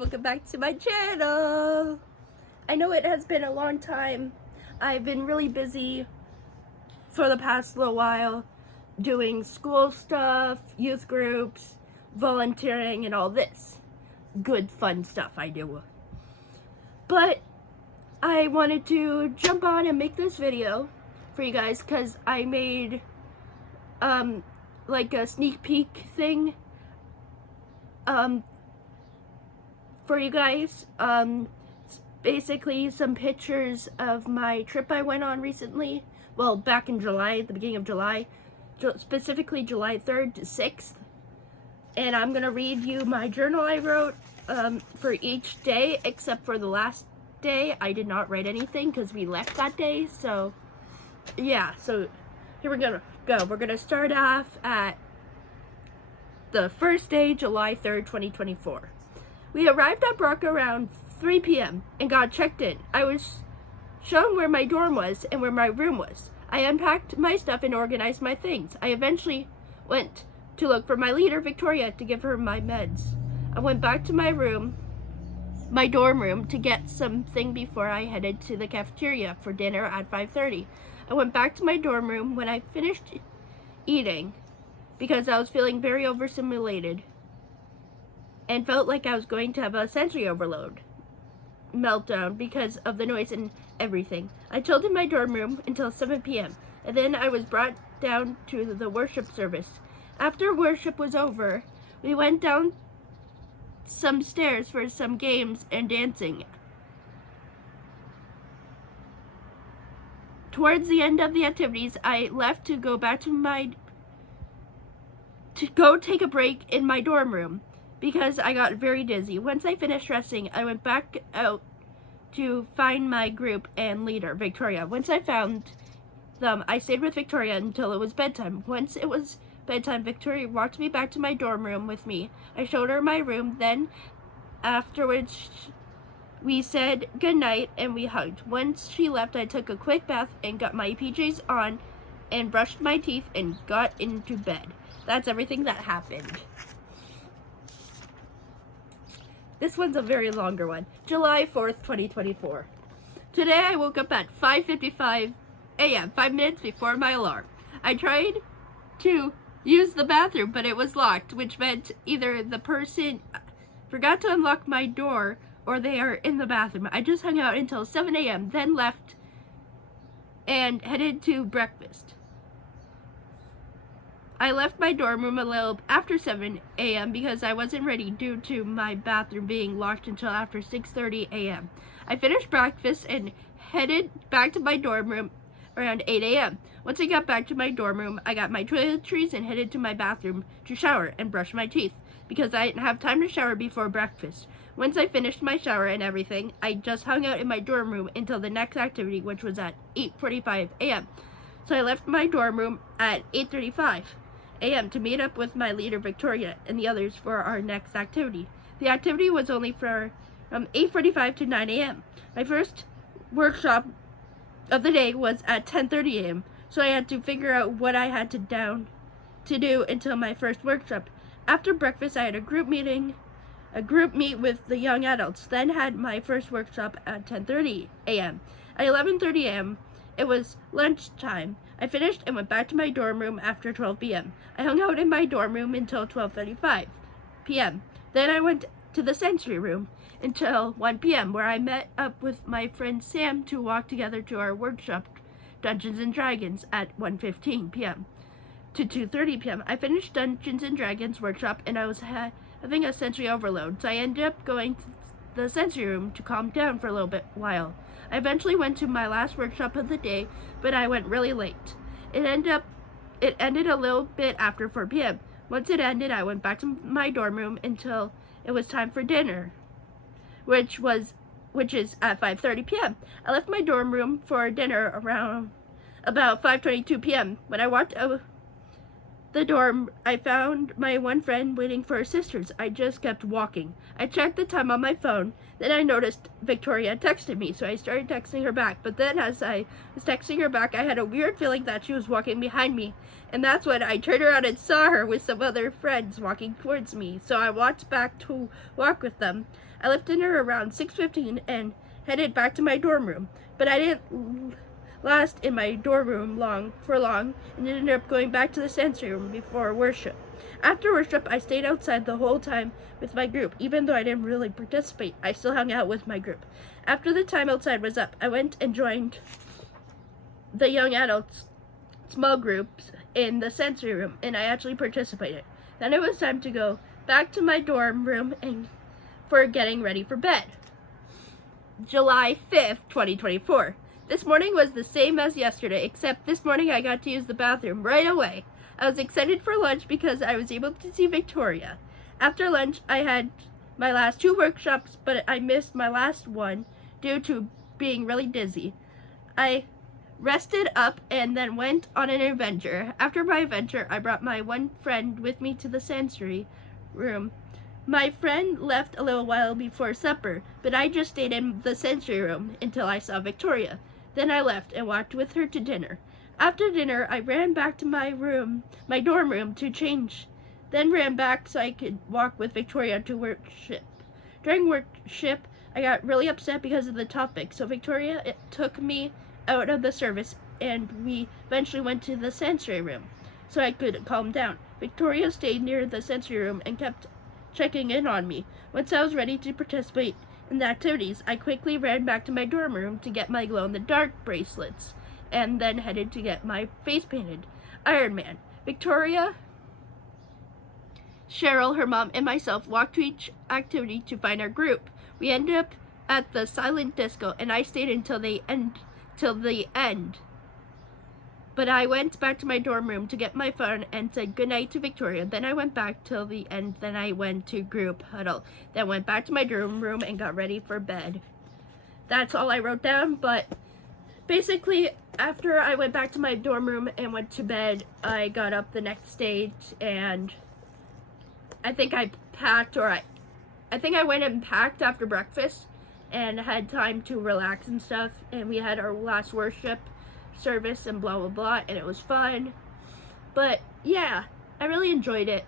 welcome back to my channel. I know it has been a long time. I've been really busy for the past little while doing school stuff, youth groups, volunteering, and all this good fun stuff I do. But I wanted to jump on and make this video for you guys because I made like a sneak peek thing for you guys. Basically some pictures of my trip I went on recently. Well, back in July, the beginning of July, specifically July 3rd to 6th. And I'm gonna read you my journal I wrote for each day, except for the last day. I did not write anything because we left that day. So yeah, so here we're gonna go. We're gonna start off at the first day, July 3rd, 2024. We arrived at Brock around 3 p.m. and got checked in. I was shown where my dorm was and where my room was. I unpacked my stuff and organized my things. I eventually went to look for my leader, Victoria, to give her my meds. I went back to my room, my dorm room, to get something before I headed to the cafeteria for dinner at 5:30. I went back to my dorm room when I finished eating because I was feeling very overstimulated and felt like I was going to have a sensory overload meltdown because of the noise and everything. I chilled in my dorm room until 7 p.m. and then I was brought down to the worship service. After worship was over, we went down some stairs for some games and dancing. Towards the end of the activities, I left to go back to go take a break in my dorm room because I got very dizzy. Once I finished resting, I went back out to find my group and leader, Victoria. Once I found them, I stayed with Victoria until it was bedtime. Once it was bedtime, Victoria walked me back to my dorm room with me. I showed her my room, then afterwards we said goodnight and we hugged. Once she left, I took a quick bath and got my PJs on and brushed my teeth and got into bed. That's everything that happened. This one's a very longer one. July 4th, 2024. Today I woke up at 5:55 a.m., 5 minutes before my alarm. I tried to use the bathroom, but it was locked, which meant either the person forgot to unlock my door or they are in the bathroom. I just hung out until 7 a.m., then left and headed to breakfast. I left my dorm room a little after 7 a.m. because I wasn't ready due to my bathroom being locked until after 6:30 a.m. I finished breakfast and headed back to my dorm room around 8 a.m. Once I got back to my dorm room, I got my toiletries and headed to my bathroom to shower and brush my teeth because I didn't have time to shower before breakfast. Once I finished my shower and everything, I just hung out in my dorm room until the next activity, which was at 8:45 a.m. So I left my dorm room at 8:35 a.m. to meet up with my leader, Victoria, and the others for our next activity. The activity was only from 8:45 to 9 a.m. My first workshop of the day was at 10:30 a.m. So I had to figure out what I had to do until my first workshop. After breakfast, I had a group meet with the young adults, then had my first workshop at 10:30 a.m. At 11:30 a.m., it was lunchtime. I finished and went back to my dorm room after 12 p.m. I hung out in my dorm room until 12:35 p.m. Then I went to the sensory room until 1 p.m. where I met up with my friend Sam to walk together to our workshop, Dungeons and Dragons, at 1:15 p.m. to 2:30 p.m. I finished Dungeons and Dragons workshop and I was having a sensory overload, so I ended up going to the sensory room to calm down for a little while. I eventually went to my last workshop of the day, but I went really late. It ended a little bit after 4 p.m. Once it ended, I went back to my dorm room until it was time for dinner, which is at 5:30 p.m. I left my dorm room for dinner around about 5:22 p.m. When I walked out the dorm, I found my one friend waiting for her sisters. I just kept walking. I checked the time on my phone. Then I noticed Victoria texted me, so I started texting her back. But then as I was texting her back, I had a weird feeling that she was walking behind me And that's when I turned around and saw her with some other friends walking towards me. So I walked back to walk with them. I left dinner around 6:15 and headed back to my dorm room. But I didn't last in my dorm room long and ended up going back to the sensory room before worship. After worship, I stayed outside the whole time with my group. Even though I didn't really participate, I still hung out with my group. After the time outside was up, I went and joined the young adults small groups in the sensory room, and I actually participated. Then it was time to go back to my dorm room and for getting ready for bed. July 5th, 2024. This morning was the same as yesterday, except this morning I got to use the bathroom right away. I was excited for lunch because I was able to see Victoria. After lunch, I had my last 2 workshops, but I missed my last one due to being really dizzy. I rested up and then went on an adventure. After my adventure, I brought my one friend with me to the sensory room. My friend left a little while before supper, but I just stayed in the sensory room until I saw Victoria. Then I left and walked with her to dinner. After dinner, I ran back to my dorm room to change, then ran back so I could walk with Victoria to worship. During worship, I got really upset because of the topic, so Victoria took me out of the service and we eventually went to the sensory room so I could calm down. Victoria stayed near the sensory room and kept checking in on me. Once I was ready to participate in the activities, I quickly ran back to my dorm room to get my glow-in-the-dark bracelets and then headed to get my face painted. Iron Man. Victoria, Cheryl, her mom, and myself walked to each activity to find our group. We ended up at the silent disco and I stayed until the end. But I went back to my dorm room to get my phone and said goodnight to Victoria. Then I went back till the end. Then I went to group huddle. Then went back to my dorm room and got ready for bed. That's all I wrote down, but basically after I went back to my dorm room and went to bed, I got up the next day and I think I packed, or I think I went and packed after breakfast and had time to relax and stuff, and we had our last worship service and blah blah blah, and it was fun. But yeah, I really enjoyed it.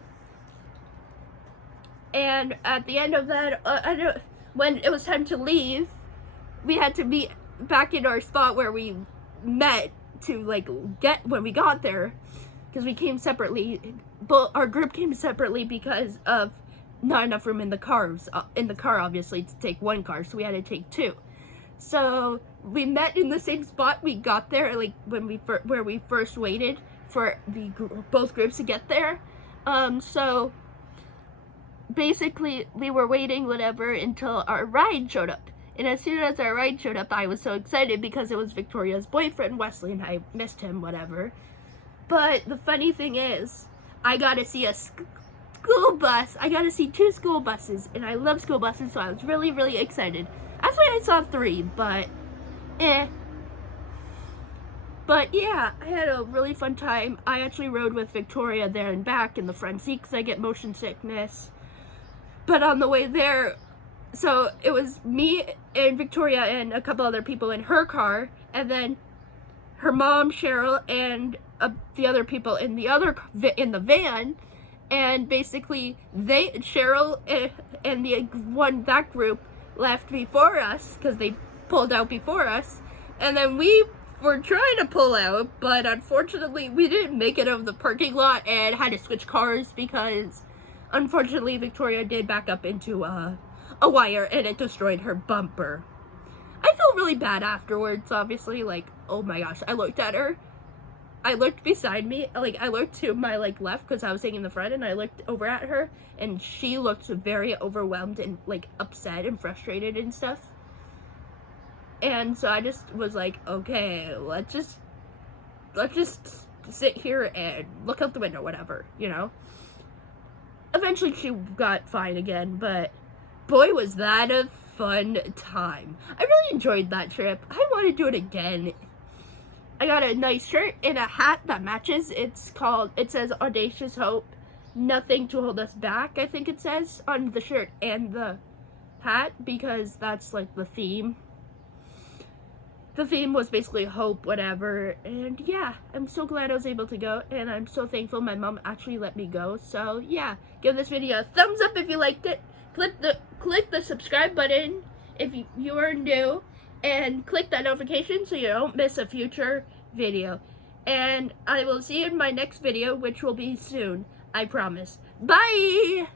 And at the end of that, when it was time to leave, we had to meet back in our spot where we met to get when we got there, because we came separately. But our group came separately because of not enough room in the cars, obviously, to take one car, so we had to take 2. So we met in the same spot. We got there where we first waited for both groups to get there. So basically we were waiting whatever until our ride showed up. And as soon as our ride showed up, I was so excited because it was Victoria's boyfriend, Wesley, and I missed him, whatever. But the funny thing is, I got to see a school bus. I got to see 2 school buses, and I love school buses, so I was really, really excited. Actually, I saw 3, but But yeah, I had a really fun time. I actually rode with Victoria there and back in the front seat because I get motion sickness. But on the way there, so it was me and Victoria and a couple other people in her car, and then her mom, Cheryl, and the other people in the van. And basically, Cheryl and that group left before us because they pulled out before us, and then we were trying to pull out, but unfortunately we didn't make it out of the parking lot and had to switch cars because unfortunately Victoria did back up into a wire and it destroyed her bumper. I felt really bad afterwards, obviously, oh my gosh, I looked at her. I looked beside me, I looked to my left because I was sitting in the front, and I looked over at her and she looked very overwhelmed and upset and frustrated and stuff. And so I just was like, okay, let's just sit here and look out the window, whatever, you know? Eventually she got fine again, but boy, was that a fun time. I really enjoyed that trip. I want to do it again. I got a nice shirt and a hat that matches. It says Audacious Hope, Nothing to Hold Us Back, I think it says on the shirt and the hat, because that's the theme. the theme was basically hope, whatever. And yeah, I'm so glad I was able to go, and I'm so thankful my mom actually let me go. So yeah, give this video a thumbs up if you liked it. Click the subscribe button if you are new, and click that notification so you don't miss a future video. And I will see you in my next video, which will be soon, I promise. Bye!